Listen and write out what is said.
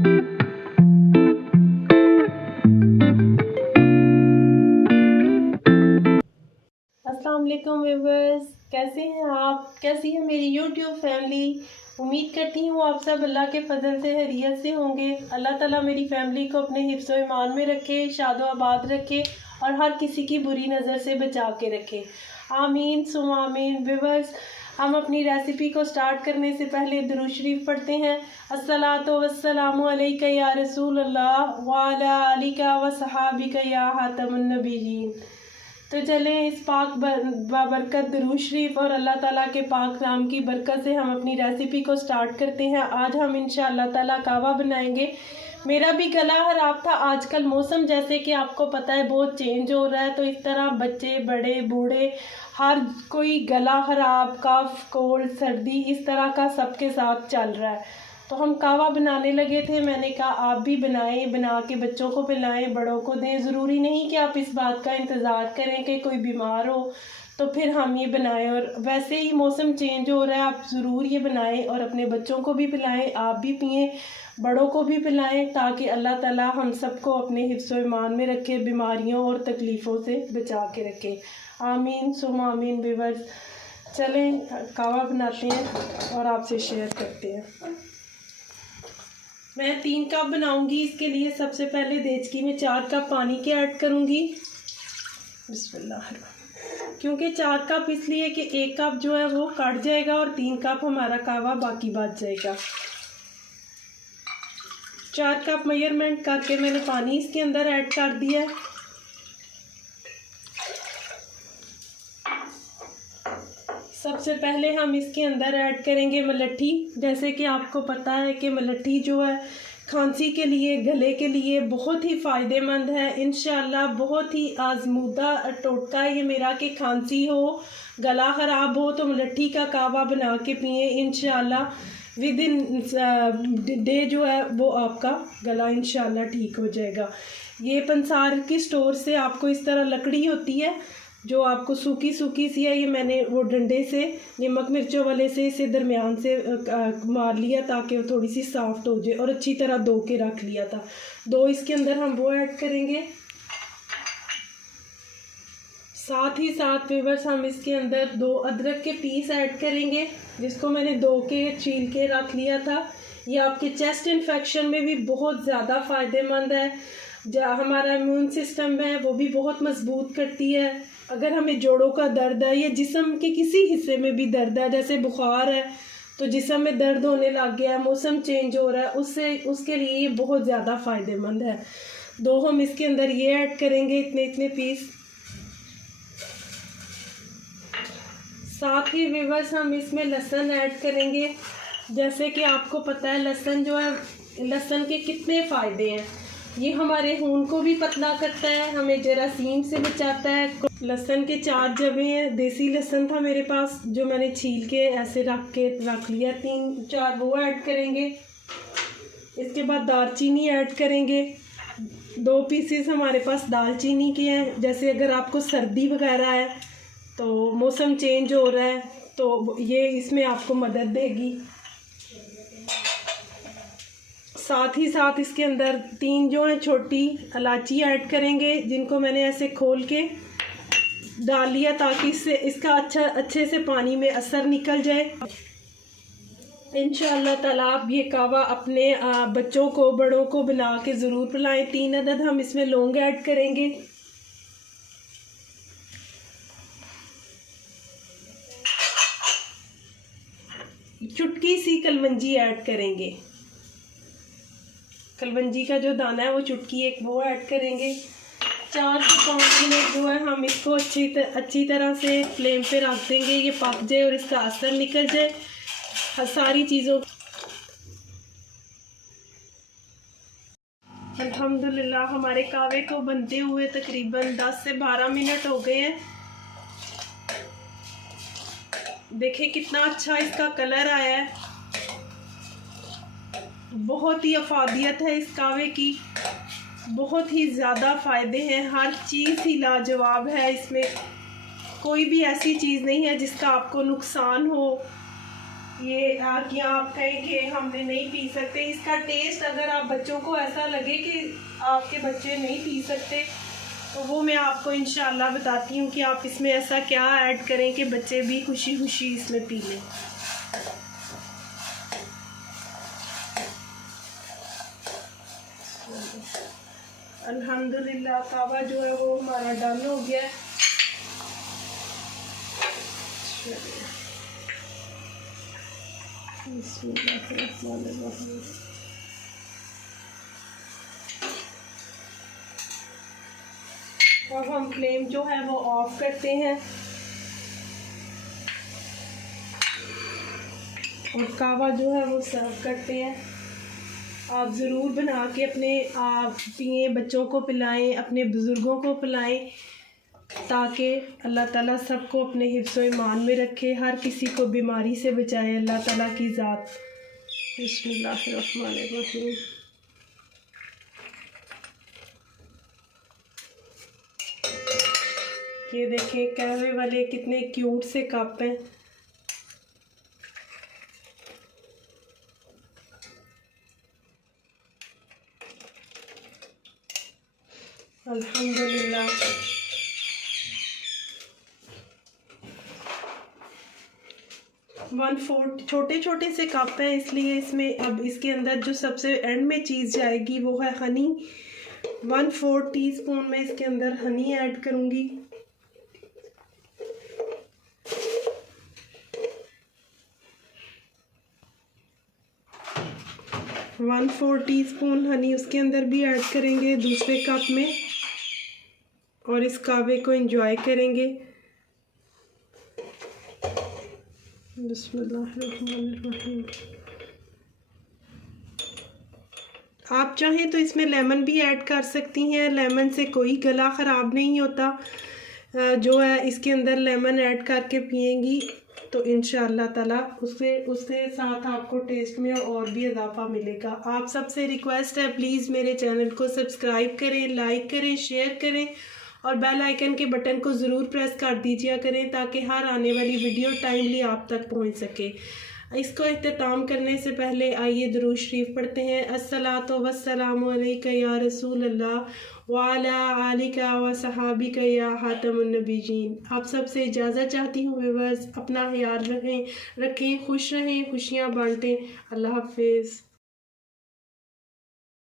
अस्सलाम वालेकुम व्यूअर्स, कैसे हैं आप? कैसी है मेरी यूट्यूब फैमिली? उम्मीद करती हूँ आप सब अल्लाह के फजल से खैरियत से होंगे। अल्लाह ताला मेरी फैमिली को अपने हिफ्ज़ व ईमान में रखे, शादो आबाद रखे और हर किसी की बुरी नज़र से बचा के रखे। आमीन सुम आमीन। व्यूअर्स, हम अपनी रेसिपी को स्टार्ट करने से पहले दुरूद शरीफ पढ़ते हैं। अस्सलातु वस्सलामु अलैका या रसूल अल्लाह व अला आलिका व सहाबिका या हातमुन नबिय्यीन। तो चलें इस पाक बाबरकत दुरूद शरीफ और अल्लाह ताला के पाक नाम की बरकत से हम अपनी रेसिपी को स्टार्ट करते हैं। आज हम इंशाअल्लाह ताला कहवा बनाएंगे। मेरा भी गला खराब था। आजकल मौसम जैसे कि आपको पता है बहुत चेंज हो रहा है, तो इस तरह बच्चे बड़े बूढ़े हर कोई गला खराब, कफ, कोल्ड, सर्दी इस तरह का सबके साथ चल रहा है। तो हम कहवा बनाने लगे थे। मैंने कहा आप भी बनाएं, बना के बच्चों को पिलाएं, बड़ों को दें। ज़रूरी नहीं कि आप इस बात का इंतज़ार करें कि कोई बीमार हो तो फिर हम ये बनाएं। और वैसे ही मौसम चेंज हो रहा है, आप ज़रूर ये बनाएं और अपने बच्चों को भी पिलाएं, आप भी पिएं, बड़ों को भी पिलाएं, ताकि अल्लाह ताला हम सबको अपने हिफ्ज़ व ईमान में रखे, बीमारियों और तकलीफ़ों से बचा के रखे। आमीन सुम आमीन। व्यूअर्स, चलें कहवा बनाते हैं और आपसे शेयर करते हैं। मैं 3 कप बनाऊंगी। इसके लिए सबसे पहले देचकी में 4 कप पानी के ऐड करूंगी। बिस्मिल्लाह। क्योंकि 4 कप इसलिए कि 1 कप जो है वो कट जाएगा और 3 कप हमारा कहवा बाकी बच जाएगा। 4 कप मेजरमेंट करके मैंने पानी इसके अंदर ऐड कर दिया है। सबसे पहले हम इसके अंदर ऐड करेंगे मलट्ठी। जैसे कि आपको पता है कि मलट्ठी जो है खांसी के लिए, गले के लिए बहुत ही फ़ायदेमंद है। इंशाअल्लाह बहुत ही आजमूदा टोटका है ये मेरा कि खांसी हो, गला ख़राब हो तो मलट्ठी का कहवा बना के पिए। इंशाअल्लाह विद इन डे जो है वो आपका गला इंशाअल्लाह ठीक हो जाएगा। ये पंसार की स्टोर से आपको इस तरह लकड़ी होती है जो आपको सूखी सूखी सी है। ये मैंने वो डंडे से, नमक मिर्चों वाले से इसे दरमियान से मार लिया ताकि वो थोड़ी सी सॉफ्ट हो जाए और अच्छी तरह धो के रख लिया था। 2 इसके अंदर हम वो ऐड करेंगे। साथ ही साथ व्यूअर्स हम इसके अंदर 2 अदरक के पीस ऐड करेंगे, जिसको मैंने धो के छील के रख लिया था। ये आपके चेस्ट इन्फेक्शन में भी बहुत ज़्यादा फ़ायदेमंद है। हमारा इम्यून सिस्टम है वो भी बहुत मजबूत करती है। अगर हमें जोड़ों का दर्द है या जिस्म के किसी हिस्से में भी दर्द है, जैसे बुखार है तो जिस्म में दर्द होने लग गया है, मौसम चेंज हो रहा है, उसके लिए ये बहुत ज़्यादा फ़ायदेमंद है। 2 हम इसके अंदर ये ऐड करेंगे, इतने पीस। साथ ही व्यूअर्स हम इसमें लहसुन ऐड करेंगे। जैसे कि आपको पता है लहसुन जो है, लहसुन के कितने फ़ायदे हैं। ये हमारे खून को भी पतला करता है, हमें जरासीम से बचाता है। लहसुन के 4 जवे हैं। देसी लहसुन था मेरे पास जो मैंने छील के ऐसे रख लिया। 3-4 वो ऐड करेंगे। इसके बाद दालचीनी ऐड करेंगे। 2 पीसेस हमारे पास दालचीनी के हैं। जैसे अगर आपको सर्दी वगैरह है तो मौसम चेंज हो रहा है तो ये इसमें आपको मदद देगी। साथ ही साथ इसके अंदर 3 जो है छोटी इलायची ऐड करेंगे, जिनको मैंने ऐसे खोल के डाल लिया ताकि इससे इसका अच्छे से पानी में असर निकल जाए। इंशाअल्लाह ताला आप ये कहवा अपने बच्चों को, बड़ों को बना के ज़रूर पिलाएं। 3 अदद हम इसमें लौंग ऐड करेंगे। चुटकी सी कलवंजी ऐड करेंगे। कलवंजी का जो दाना है वो चुटकी एक वो ऐड करेंगे। 4 से 5 मिनट जो है हम इसको अच्छी तरह से फ्लेम पे रख देंगे। ये पक जाए और इसका असर निकल जाए सारी चीज़ों। अल्हम्दुलिल्लाह हमारे कहवे को बनते हुए तकरीबन 10 से 12 मिनट हो गए हैं। देखिए कितना अच्छा इसका कलर आया है। बहुत ही अफादियत है इस कहवे की, बहुत ही ज़्यादा फ़ायदे हैं। हर चीज़ ही लाजवाब है इसमें, कोई भी ऐसी चीज़ नहीं है जिसका आपको नुकसान हो। ये कि आप कहें कि हमने नहीं पी सकते, इसका टेस्ट अगर आप बच्चों को ऐसा लगे कि आपके बच्चे नहीं पी सकते तो वो मैं आपको इंशाल्लाह बताती हूँ कि आप इसमें ऐसा क्या ऐड करें कि बच्चे भी खुशी खुशी इसमें पी लें। अल्हम्दुलिल्लाह कावा जो है वो हमारा डन हो गया है। अब हम फ्लेम जो है वो ऑफ करते हैं और कावा जो है वो सर्व करते हैं। आप ज़रूर बना के अपने आप पिए, बच्चों को पिलाएं, अपने बुज़ुर्गों को पिलाएं, ताकि अल्लाह ताला सबको अपने हिफ्ज़-ओ ईमान में रखे, हर किसी को बीमारी से बचाए अल्लाह ताला की ज़ात। बिस्मिल्लाहिर्रहमानिर्रहीम। ये देखें कहवे वाले कितने क्यूट से कप हैं। अल्हम्दुलिल्लाह। छोटे छोटे से कप हैं, इसलिए इसमें अब इसके अंदर जो सबसे एंड में चीज़ जाएगी वो है हनी। 1/4 टीस्पून में इसके अंदर हनी ऐड करूँगी। 1/4 टीस्पून हनी उसके अंदर भी ऐड करेंगे दूसरे कप में और इस कावे को एंजॉय करेंगे। बिस्मिल्लाहिर्रहमानिर्रहीम। आप चाहें तो इसमें लेमन भी ऐड कर सकती हैं, लेमन से कोई गला ख़राब नहीं होता। जो है इसके अंदर लेमन ऐड करके पिएंगी तो इंशाअल्लाह ताला उसके साथ आपको टेस्ट में और भी इजाफा मिलेगा। आप सबसे रिक्वेस्ट है प्लीज़ मेरे चैनल को सब्सक्राइब करें, लाइक करें, शेयर करें और बेल आइकन के बटन को ज़रूर प्रेस कर दीजिए करें ताकि हर आने वाली वीडियो टाइमली आप तक पहुंच सके। इसको इख्तिताम करने से पहले आइए दुरूद शरीफ पढ़ते हैं। अस्सलातु वस्सलामु अलैका या रसूल अल्लाह व अला आलिका व सहाबिका या खातमुन नबीयीन। आप सबसे इजाज़त चाहती हूँ व्यूअर्स, अपना ख्याल रखें, खुश रहें, खुशियाँ बांटें। अल्लाह हाफिज़।